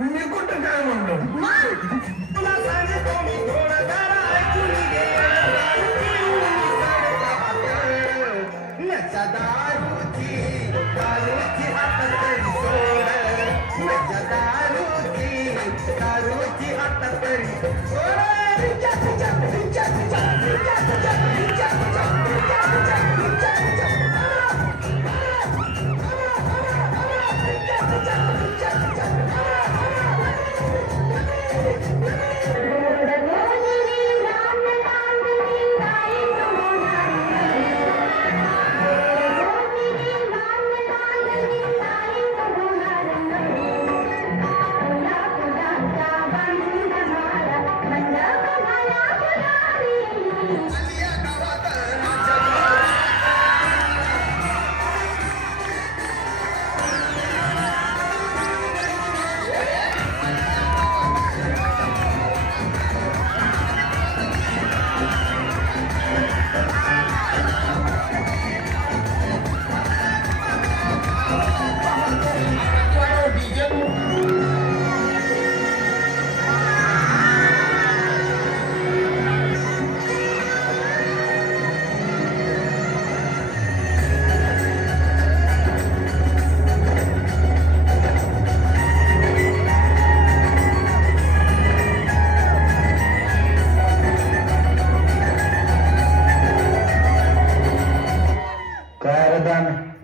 मी कुठं काय म्हणलो तुला सांगतो मी थोडं जरा ऐकून घे नचा दारूची हातात तरी सोड नचा दारूची हातात तरी सोड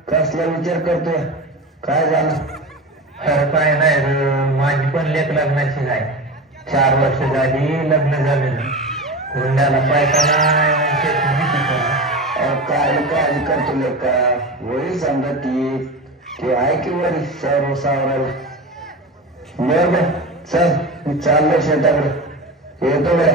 कसला विचार करतोय काय झालं काय नाही माझी पण लेख लग्नाची आहे 4 वर्ष झाली लग्न झालेलं हुंड्याला पायताना काय काळजी करतो लेका वळी समजा ती आहे की वरी सर्व सावरायला बरोबर चल मी चाललोय शेताकडे येतो काय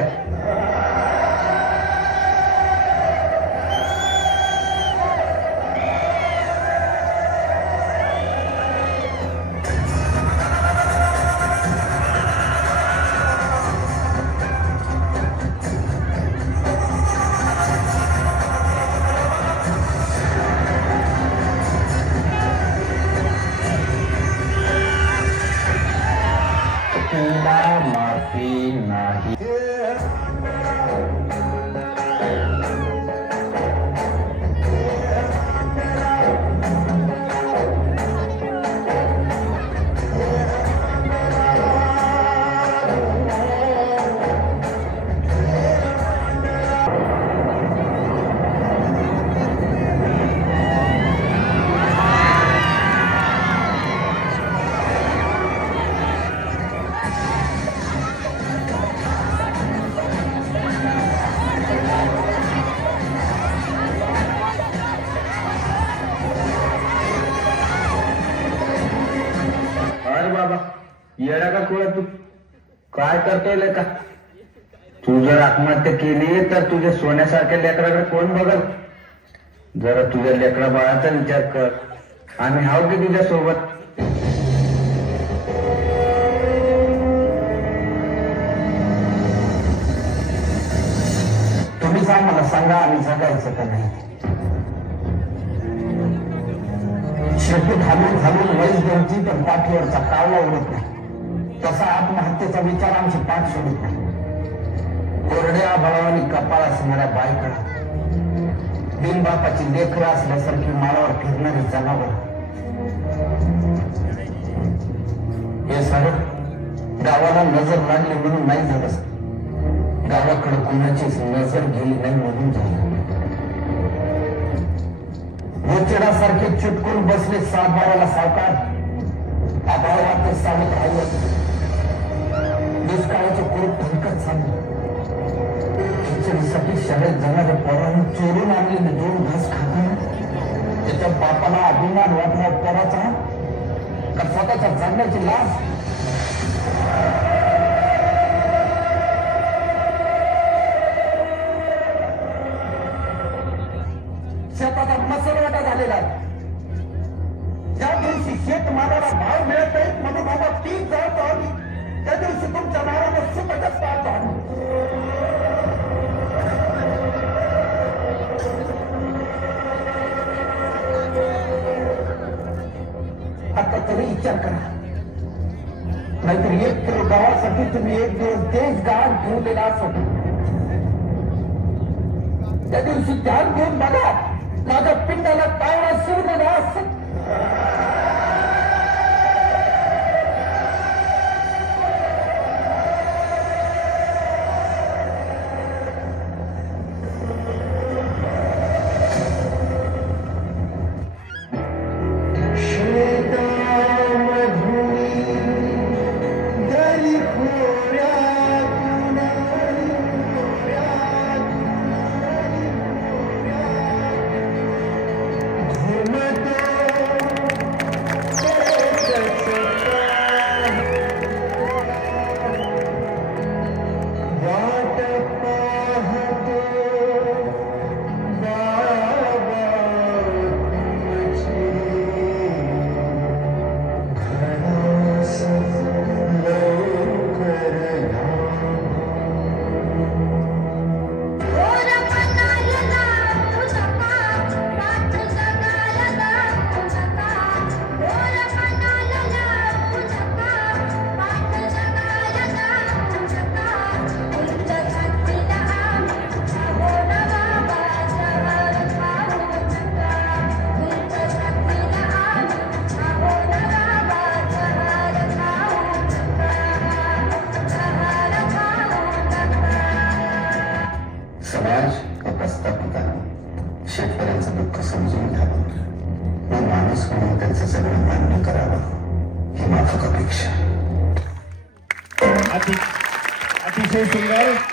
येडा का खोळा तू काय करतोय का तू जर आत्महत्या केली तर तुझ्या सोन्यासारख्या लेकराकडे कोण बघल जरा तुझ्या लेकरा बाळाचा विचार कर आम्ही हाव की तुझ्या सोबत तुम्ही मला सांगा आम्ही जगायचं का नाही शेपटी घालून वैस द्यायची पण पाठीवरचा कावला उडत नाही तसा आत्महत्येचा विचार आमची पाठ सोडत नाही कोरड्या बळावानी कपाळ असणाऱ्या बायका बिनबापाची लेकरं असल्यासारखी माळावर फिरणारी जनावर हे सारं गावाला नजर लागली म्हणून नाही झालं गावाकडे कुणाचीच नजर गेली नाही म्हणून झालं गोचेडासारखे चिटकून बसले सातबाराला सावकार आभाळाला ते सावत राहिलं दुष्काळाचे कुरूप भयंकर चालले खिचडीसाठी शाळेत जाणाऱ्या पोरांनी चोरून आणलेले 2 घास खाताना त्याच्या बापाला अभिमान वाटला पोराचा का स्वतःच्या जगण्याची लाज शेताचा मसलवाटा झालेला आहे ज्या दिवशी शेतमालाला भाव मिळत नाहीत म्हणून बाबा 30 जात आली त्या दिवशी तुमच्या नावाने सुपटच पाहतो आता तरी विचार करा नाहीतर एक किलो गावासाठी तुम्ही एक दिवस देश गहाण ठेवलेला असत. त्या दिवशी ध्यान घेऊन बघा, माझ्या पिंडाला पावणा शिरलेला असत. समाज प्रस्थापितांनी शेतकऱ्यांचं दुःख समजून घ्यावं व माणूस म्हणून त्यांचं सगळं मान्य करावं ही माफक अपेक्षा. अतिशय सुंदर.